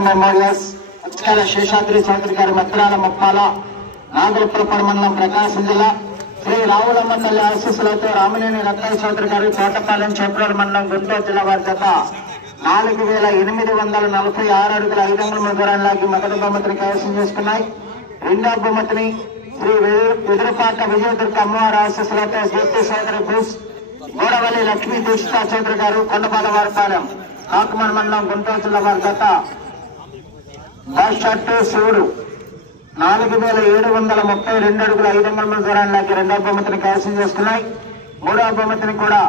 Memorials అచ్చకాల Seshadri Chowdary గారి మద్రాల మప్పాల నాగలపురపడి మండలం ప్రకాశం జిల్లా శ్రీ రావులమ్మ తల్లి ఆశీస్సులతో రామనేని రత్నాల చౌదరి గారు కోటపాలెం చేపూరు మండలం గుంటూరు జిల్లా వారి జత నాలుగు వేల ఎనిమిది వందల నలభై ఆరు అడుగుల ఐదు వందల మూడు లాగి మొదటి బహుమతిని కైవసం చేసుకున్నాయి. రెండో బహుమతిని శ్రీ వెదు- వెదురుపాట విజయదుర్గ అమ్మవారి ఆశీస్సులతో దీప్తి సోదరి భూస్ గోడవల్లి లక్ష్మీ దీక్షిత చౌదరి గారు కొండపాల వారిపాలెం కాకుమన్ మండలం గుంటూరు జిల్లా వారి జత శివుడు నాలుగు వేల ఏడు వందల ముప్పై రెండు అడుగుల ఐదు వందల మూడు దూరాన్ని రెండో బహుమతిని కైవసం చేసుకున్నాయి మూడో బహుమతిని కూడా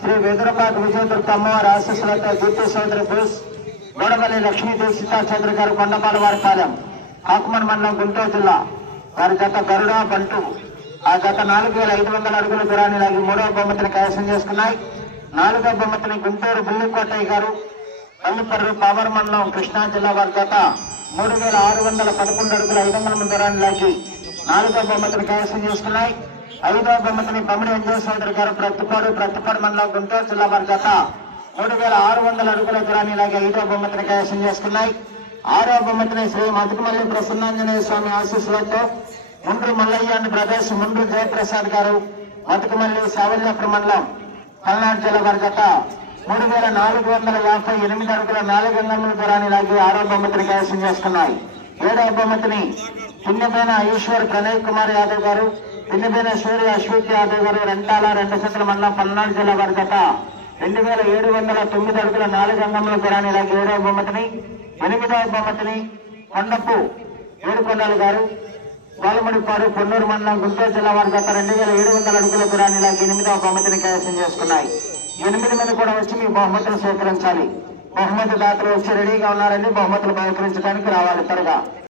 శ్రీ వెదురపాటి విజయదుర్గ అమ్మవారి ఆశీస్సులతో జీపీ సోదరి బోస్ గోడవల్లి లక్ష్మీ దీక్షిత చౌదరి గారు కొండపాల వారిపాలెం కాకుమన్ మండలం గుంటూరు జిల్లా వారి గత గరుడ బంటు. ఆ గత నాలుగు వేల ఐదు వందల అడుగుల దూరాన్ని లాగి మూడో బహుమతిని కైవసం చేసుకున్నాయి నాలుగో బహుమతిని గుంటూరు బుల్లికోటయ్య గారు పల్లిపర్రు పావర్ మండలం కృష్ణా జిల్లా వారి గత మూడు వేల ఆరు వందల పదకొండు అడుగుల ఐదు వందల మంది దూరాన్ని లాగి నాలుగో బహుమతిని కైవసం చేసుకున్నాయి. ఐదో బహుమతిని పమిడి వెంకటేశ్వర గారు ప్రతిపాడు ప్రతిపాడు మండలం గుంటూరు జిల్లా వారి మూడు వేల ఆరు వందల అడుగుల దూరాన్ని లాగి ఐదో బహుమతిని కైవసం చేసుకున్నాయి. ఆరో బహుమతిని శ్రీ మధుమల్లి ప్రసన్నాంజనేయ స్వామి ఆశీస్సులతో ముండ్రు మల్లయ్య అండ్ బ్రదర్స్ ముండ్రు జయప్రసాద్ గారు మతుకుమల్లి సావల్యాపురం మండలం పల్నాడు జిల్లా వారి గత మూడు వేల నాలుగు వందల యాభై ఎనిమిది అడుగుల నాలుగు వందల దూరాన్ని లాగి ఆరో బొమ్మతిని కైవసం చేస్తున్నాయి. ఏడో బొమ్మతిని పుణ్యమైన ఈశ్వర్ ప్రణయ్ కుమార్ యాదవ్ గారు పుణ్యమైన సూర్య అశ్విత్ యాదవ్ గారు రెంటాల రెండు సంచుల మండలం పల్నాడు జిల్లా వారి గత రెండు వేల ఏడు వందల తొమ్మిది అడుగుల నాలుగు అంగముల దూరాన్ని లాగి ఏడో బొమ్మతిని ఎనిమిదవ బొమ్మతిని కొండపు ఏడుకొండలు గారు బాలమడిపాడు పొన్నూరు మండలం గుంటూరు జిల్లా వారి గత రెండు వేల ఏడు వందల అడుగుల దూరాన్ని లాగి ఎనిమిదవ బొమ్మతిని కైవసం చేసుకున్నాయి. ఎనిమిది మంది కూడా వచ్చి మీ బహుమతులు స్వీకరించాలి బహుమతి దాతలు వచ్చి రెడీగా ఉన్నారండి. బహుమతులు బహుకరించడానికి రావాలి త్వరగా.